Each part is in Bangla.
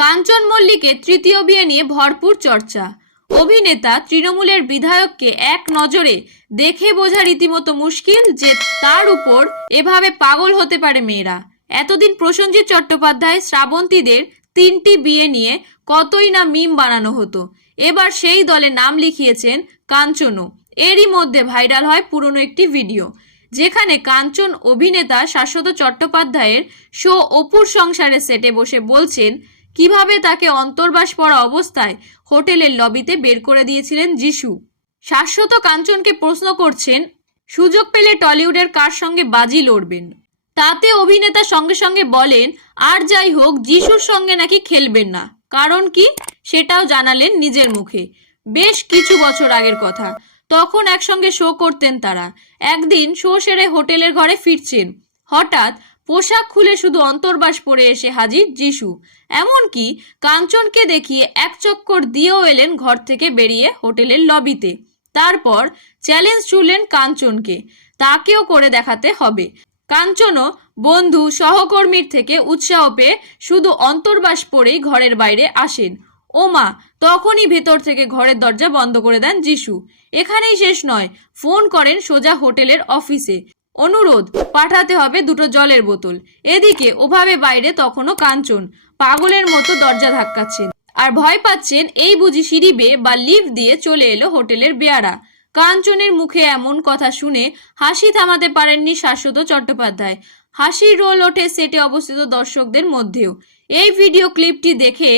কাঞ্চন মল্লিকের তৃতীয় বিয়ে নিয়ে ভরপুর চর্চা। অভিনেতা তৃণমূলের বিধায়ককে এক নজরে দেখে বোঝা রীতিমতো মুশকিল যে তার উপর এভাবে পাগল হতে পারে মেয়েরা। এতদিন প্রসেনজিৎ চট্টোপাধ্যায় শ্রাবন্তীদের তিনটি বিয়ে নিয়ে কতই না মিম বানানো হতো। এবার সেই দলে নাম লিখিয়েছেন কাঞ্চনও। এরই মধ্যে ভাইরাল হয় পুরনো একটি ভিডিও, যেখানে কাঞ্চন অভিনেতা শাশ্বত চট্টোপাধ্যায়ের শো অপুর সংসারের সেটে বসে বলছেন কীভাবে তাকে অন্তর্বাস পড়া অবস্থায় হোটেলের লবিতে বের করে দিয়েছিলেন যিশু? শাশ্বত কাঞ্চনকে প্রশ্ন করছেন, সুযোগ পেলে টলিউডের কার সঙ্গে বাজি লড়বেন? তাতে অভিনেতা সঙ্গে সঙ্গে বলেন, আর যাই হোক, যিশুর সঙ্গে নাকি খেলবেন না। কারণ কি? সেটাও জানালেন নিজের মুখে। বেশ কিছু বছর আগের কথা। তখন একসঙ্গে শো করতেন তারা। একদিন শো সেরে হোটেলের ঘরে ফিরছেন। হঠাৎ পোশাক খুলে শুধু অন্তর্বাস পরে এসে হাজির যিশু। এমনকি কাঞ্চনকে দেখিয়ে এক চক্কর দিয়েও এলেন ঘর থেকে বেরিয়ে হোটেলের লবিতে। তারপর চ্যালেঞ্জ ছুড়লেন কাঞ্চনকে। তাকেও করে দেখাতে হবে। কাঞ্চনও বন্ধু, সহকর্মীর থেকে উৎসাহ পেয়ে শুধু অন্তর্বাস পরেই ঘরের বাইরে আসেন। ওমা, তখনই ভেতর থেকে ঘরের দরজা বন্ধ করে দেন যিশু। এখানেই শেষ নয়, ফোন করেন সোজা হোটেলের অফিসে। অনুরোধ, পাঠাতে হবে দুটো জলের বোতল। এদিকে, ওভাবে বাইরে তখনও কাঞ্চন, পাগলের মতো দরজা ধাক্কাচ্ছেন আর ভয় পাচ্ছেন এই বুঝি সিঁড়ি বেয়ে বা লিফট দিয়ে চলে এলো হোটেলের বেয়ারা। কাঞ্চনের মুখে এমন কথা শুনে হাসি থামাতে পারেননি শাশ্বত চট্টোপাধ্যায়। হাসির রোল ওঠে সেটে অবস্থিত দর্শকদের মধ্যেও। এই ভিডিও ক্লিপটি দেখে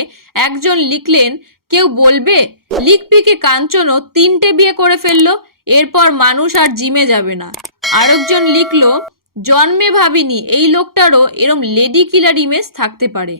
একজন লিখলেন, কেউ বলবে? লিকপিকে কাঞ্চনও তিনটে বিয়ে করে ফেলল, এরপর মানুষ আর জিমে যাবে না। আরেকজন লিখলো জন্মে ভাবিনি এই লোকটারও এরম লেডি কিলার ইমেজ থাকতে পারে।